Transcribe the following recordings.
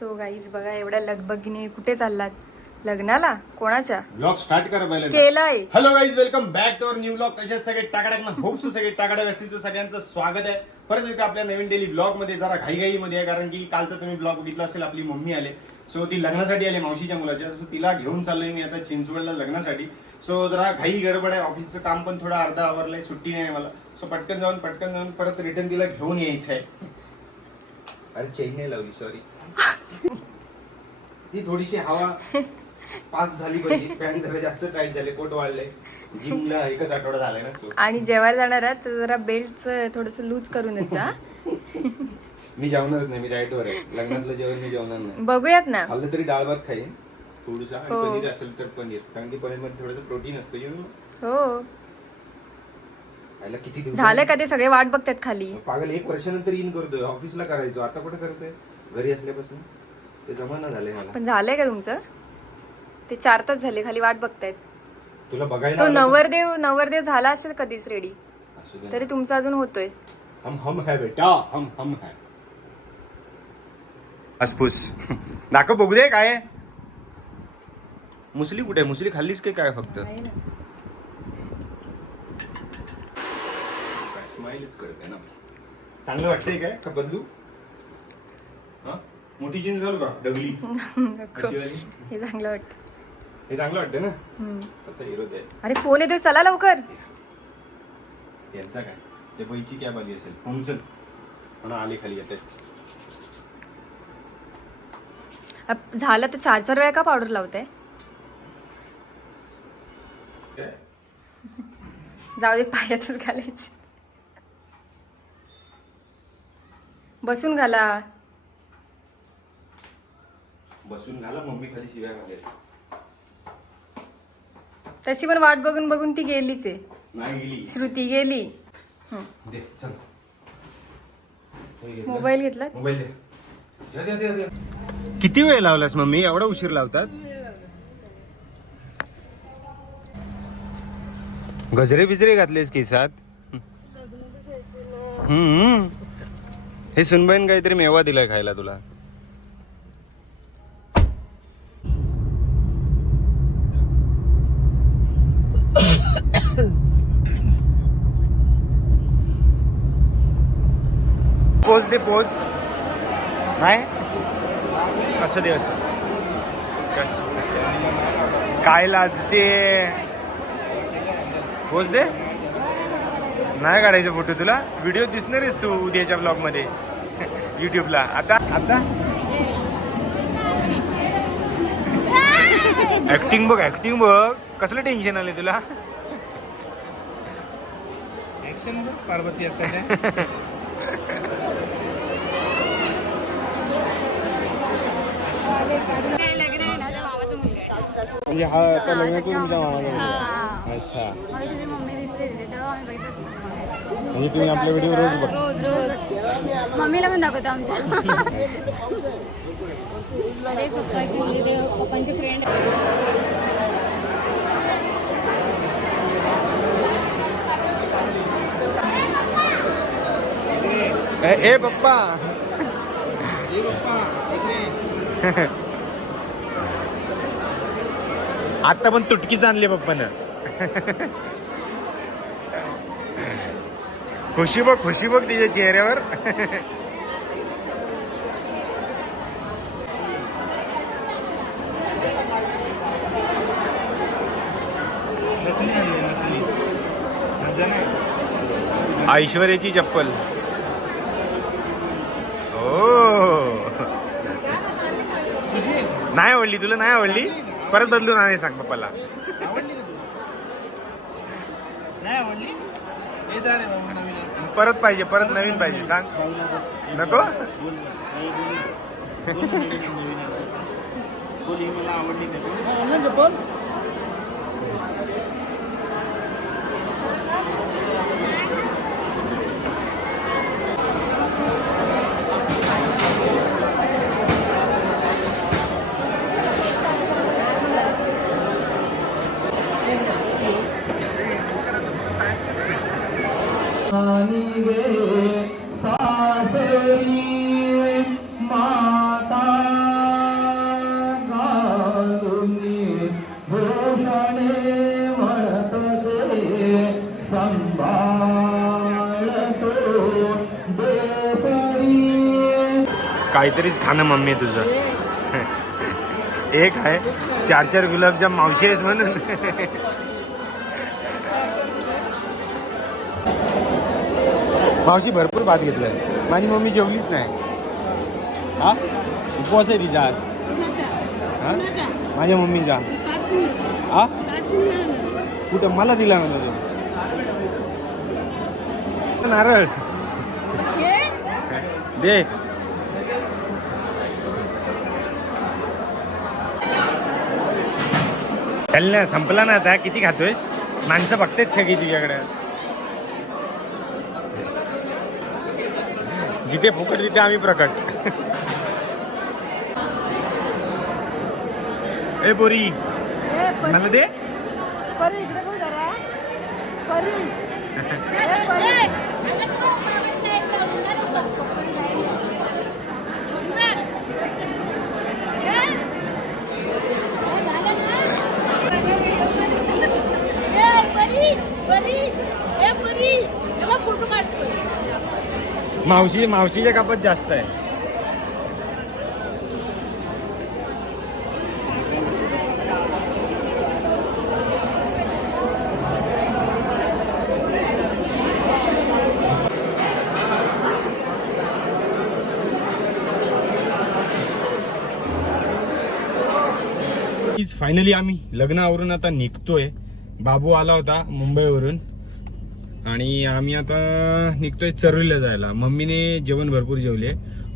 So guys बघा एवढ्या लगबगीने कुठे चाललात? लग्नाला? कोणाच्या? ब्लॉग स्टार्ट करा पहिल्यांदा. केलंय. Hello guys welcome back to our new blog कशा सगळे? टाकडाक ना होप्स सगळे टाकडाक असतील सगळ्यांचं स्वागत आहे. परत एकदा आपल्या नवीन डेली ब्लॉगमध्ये जरा घाई मध्ये आहे कारण की कालचा तुम्ही ब्लॉग बघितला असेल आपली मम्मी आले. सो ती लग्नासाठी आली मावशीच्या मुलाच्या. सो तिला घेऊन चाललोय मी आता चिंचवडला लग्नासाठी. सो जरा घाई गडबड आहे ऑफिसचं काम पण थोडं अर्धा आवरलंय सुट्टी नाही मला. सो पटकन जाऊन पटकन जाऊन परत रिटर्न तिला घेऊन यायचं आहे अरे चेन नाही लावली सॉरी ती थोडीशी हवा पास झाली पाहिजे. जरा जास्त टाईट झाले पोट वाढले. जिमला एकच आठवडा झालाय ना. आणि जेवायला जाणार आहात तर जरा बेल्ट थोडस लूज करून येता मी जेवणारच नाही मी डाएटवर आहे. लग्नातलं जेवण मी जेवणार नाही. बघूयात ना. खाल्लं तरी डाळ भात खाईन. थोडस आणि हो. पनीर असेल तर पनीर. कारण की पनीरमध्ये थोडंसं प्रोटीन असतं you know. हो. खायला किती दिवस झालं? का ते सगळे वाट बघतात खाली? पागल एक वर्षानंतर इन करतोय. ऑफिसला करायचो. आता कुठे करतोय? घरी असल्यापासून? ते जमाना झाले मला. पण झालंय का तुमचं? ते चार तास झाले खाली वाट बघतायत. तुला बघायला तो आलं तर- नवरदेव नवरदेव झाला असेल कधीच रेडी असू दे ना. तरी तुमचा अजून होतोय. हम हम है बेटा हम हम है. अस्पुस दाखव बघू दे काय? आहे? मुसली कुठे? मुसली खाल्लीस की काय फक्त? स्माइलच करते ना. चांगलं वाटतंय काय? का बदलू? मोठी जीन्स घालू का? डगली. नको. अशी वाली? हे चांगलं वाटतं. हे चांगलं वाटतं ना. तसं हिरो अरे फोन येतोय चला लवकर. यांचा काय? ते बैची कॅब आली असेल. फोन चल. म्हणून आले खाली येते. अप- झालं तर चार चार वेळा का पावडर लावताय? काय? जाऊ दे पायातच घालायचं. बसून घाला. बसून घाला मम्मी खाली शिव्या घालेल. तशी पण वाट बघून बघून ती गेलीच आहे. नाही गेली. श्रुती गेली. दे चल. मोबाईल घेतला? मोबाईल दे. किती वेळ लावलास मम्मी? एवढा उशीर लावतात? गजरे बिजरे घातलेस केसात? हम्म हे सुनबाईन काहीतरी मेवा दिलाय खायला तुला. दे पोच नाही? असं दे असं काय लाजते. पोच दे. नाही काढायचं फोटो तुला. व्हिडिओ दिसणारच तू उद्याच्या ब्लॉगमध्ये युट्यूबला आता? आता? ऍक्टिंग बघ ऍक्टिंग बघ. कसलं टेन्शन आले तुला? ऍक्शन पार्वती आता म्हणजे हा आता लग्नातून तुमच्या मामाला अच्छा. म्हणजे तुम्ही आपले व्हिडिओ रोज बघ मम्मीला पण दाखवतो आमच्या. फ्रेंड ए ए पप्पा. आता पण तुटकीच आणली पप्पानं. खुशी बघ खुशी बघ तिच्या चेहऱ्यावर. ऐश्वर्याची चप्पल. हो नाही आवडली तुला नाही आवडली? परत बदलून आणाय सांग पप्पाला. आवडली आवडली हे. परत पाहिजे परत नवीन पाहिजे सांग. नको? बोल काहीतरीच खाणं मम्मी तुझं. एक आहे चार चार गुलाबजाम मावशी आहेस म्हणून. मावशी भरपूर भात घेतलाय. माझी मम्मी जेवलीच नाही. हा? उपवास आहे तिचा आज. हा? माझ्या मम्मीचा. हा? कुठं? मला दिला ना नारळ. दे. चल ना संपला ना आता. किती खातोयस? माणसं बघतेच सगळी तुझ्याकडे. जिथे फुकट तिथे आम्ही प्रकट. ए बोरी मला दे. फोटो मावशी मावशीच्या कापत जास्त आहे. फायनली आम्ही लग्नावरून आता निघतोय. बाबू आला होता मुंबईवरून. आणि आम्ही आता निघतोय चरवीला जायला. मम्मीने जेवण भरपूर जेवले.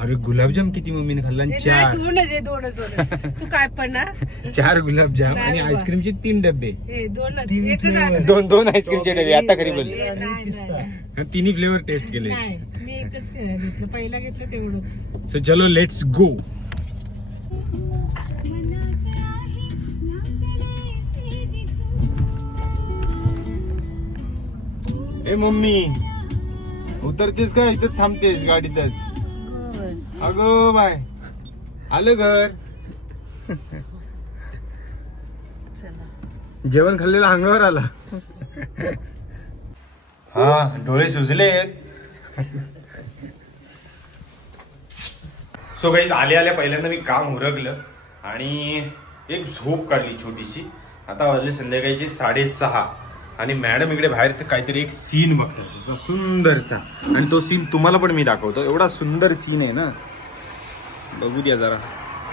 अरे गुलाबजाम किती मम्मीने खाल्ला आणि चार. दोनच आहे दोनच दोनच. तू काय पण ना. चार गुलाबजाम आणि. आईस्क्रीमचे तीन डबे हे दोनच. एकच असतं. दोन दोन आईस्क्रीमचे डबे. आता खरी बोल. नाही, नाही. तिन्ही फ्लेवर टेस्ट केले. नाही मी एकच घेतलं. पहिला घेतलं तेवढंच. सो चलो लेट्स गो ए मम्मी. उतरतेस का? इथंच थांबतेस गाडीतच. अगं बाय. आलं घर. जेवण खाल्लेलं अंगावर आला. हा डोळे सुजलेत. सो काही आले आल्या पहिल्यांदा मी काम उरकलं आणि एक झोप काढली छोटीशी. आता वाजले संध्याकाळचे साडेसहा. आणि मॅडम इकडे बाहेर तर काहीतरी एक सीन बघतात. त्याचा सुंदरसा आणि तो सीन तुम्हाला पण मी दाखवतो. एवढा सुंदर सीन आहे ना. बघू द्या जरा.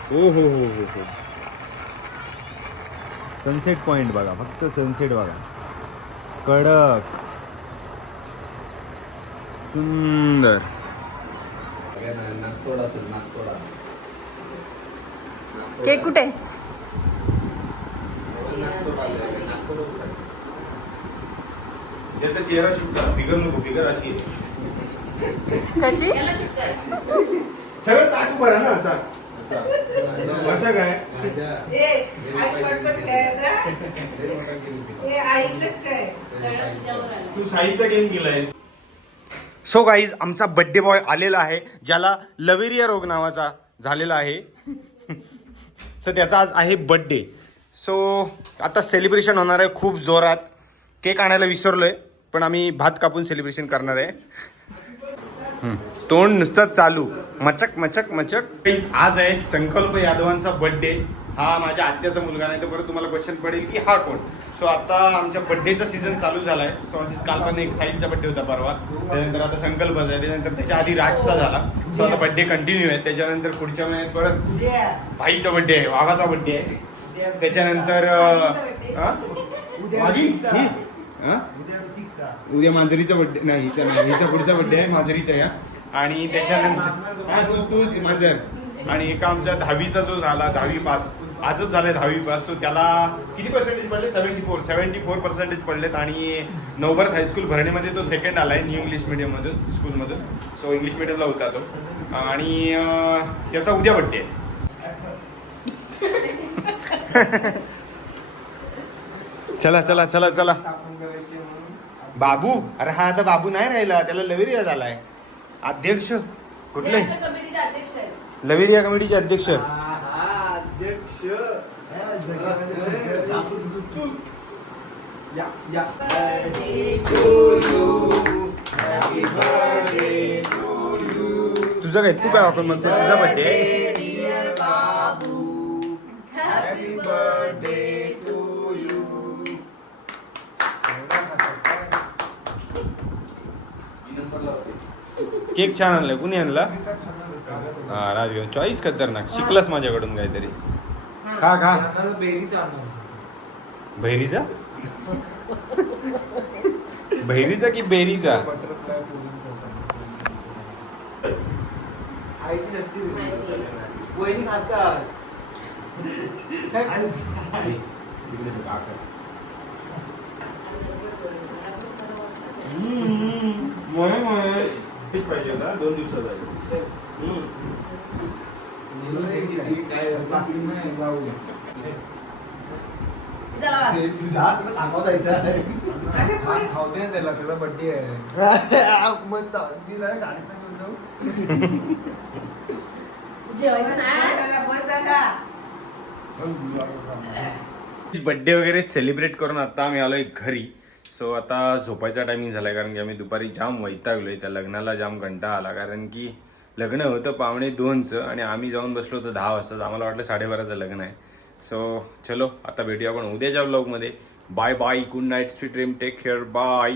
हो हो हो हो हो. सनसेट पॉइंट बघा. फक्त सनसेट बघा. कडक. सुंदर. केक कुठे? याचा चेहरा फिगर नको फिगर अशी आहे. कशी? सगळं ताटू भरा ना असा. असा. काय? तू साईचा गेम केलाय सो गाईज आमचा बर्थडे बॉय आलेला आहे ज्याला लवेरिया रोग नावाचा झालेला आहे. सो त्याचा आज आहे बर्थडे सो आता सेलिब्रेशन होणार आहे खूप जोरात. केक आणायला विसरलोय. पण आम्ही भात कापून सेलिब्रेशन करणार आहे. तोंड नुसतं चालू. मचक मचक मचक. आज आहे संकल्प यादवांचा बर्थडे हा माझ्या आत्याचा मुलगा नाही तर परत तुम्हाला क्वेश्चन पडेल की हा कोण? सो आता आमच्या बर्थडेचा सीझन चालू झालाय. सो काल पण एक साईलचा बर्थडे होता परवा. त्यानंतर आता संकल्प आहे त्यानंतर त्याच्या आधी राजचा झाला. सो आता बर्थडे कंटिन्यू आहे. त्याच्यानंतर पुढच्या महिन्यात परत भाईचा बर्थडे आहे वाघाचा बर्थडे आहे. त्याच्यानंतर? उद्या मांजरीचा बर्थडे नाही हिचा नाही हिचा पुढचा बर्थडे आहे मांजरीचा या. आणि त्याच्यानंतर हा तू तूच मांजर. आणि एका आमच्या दहावीचा जो झाला दहावी पास आजच झालाय दहावी पास सो त्याला किती पर्सेंटेज पडले? Seventy four seventy four percentage पडलेत आणि नवभारत हायस्कूल भरणेमध्ये तो सेकंड आलाय न्यू इंग्लिश मिडियममधून स्कूलमधून सो इंग्लिश मिडियमला होता तो. आणि त्याचा उद्या बड्डे आहे. चला चला चला चला. बाबू अरे हा आता बाबू नाही राहिला त्याला लवेरिया झालाय. अध्यक्ष कुठले? लवेरिया कमिटीचे अध्यक्ष. तुझं काय तू काय वापर म्हणतो तुझा बर्थडे केक छान आणलाय. कुणी आणला? हा राजगड चॉईस खतरनाक. शिकलास माझ्याकडून काहीतरी. खा खा. बहिरीचा बहिरीचा की बेरीचा? नसती पाहिजे होता दोन दिवसाचा तुझा हात तुला थांबवा जायचा खावते ना त्याला त्याचा बड्डे आहे. मी नाही गाडीत नाही. जेवायचं नाही? वगैरे सेलिब्रेट करून आता आम्ही आलोय घरी. सो आता झोपायचा टायमिंग झाला आहे कारण की आम्ही दुपारी जाम वैतागलो आहे त्या लग्नाला जाम घंटा आला. कारण की लग्न होतं पावणे दोनचं आणि आम्ही जाऊन बसलो होतो दहा वाजता. आम्हाला वाटलं साडेबाराचं लग्न आहे. सो चलो आता भेटूया आपण उद्याच्या ब्लॉगमध्ये bye bye good night sweet dream take care bye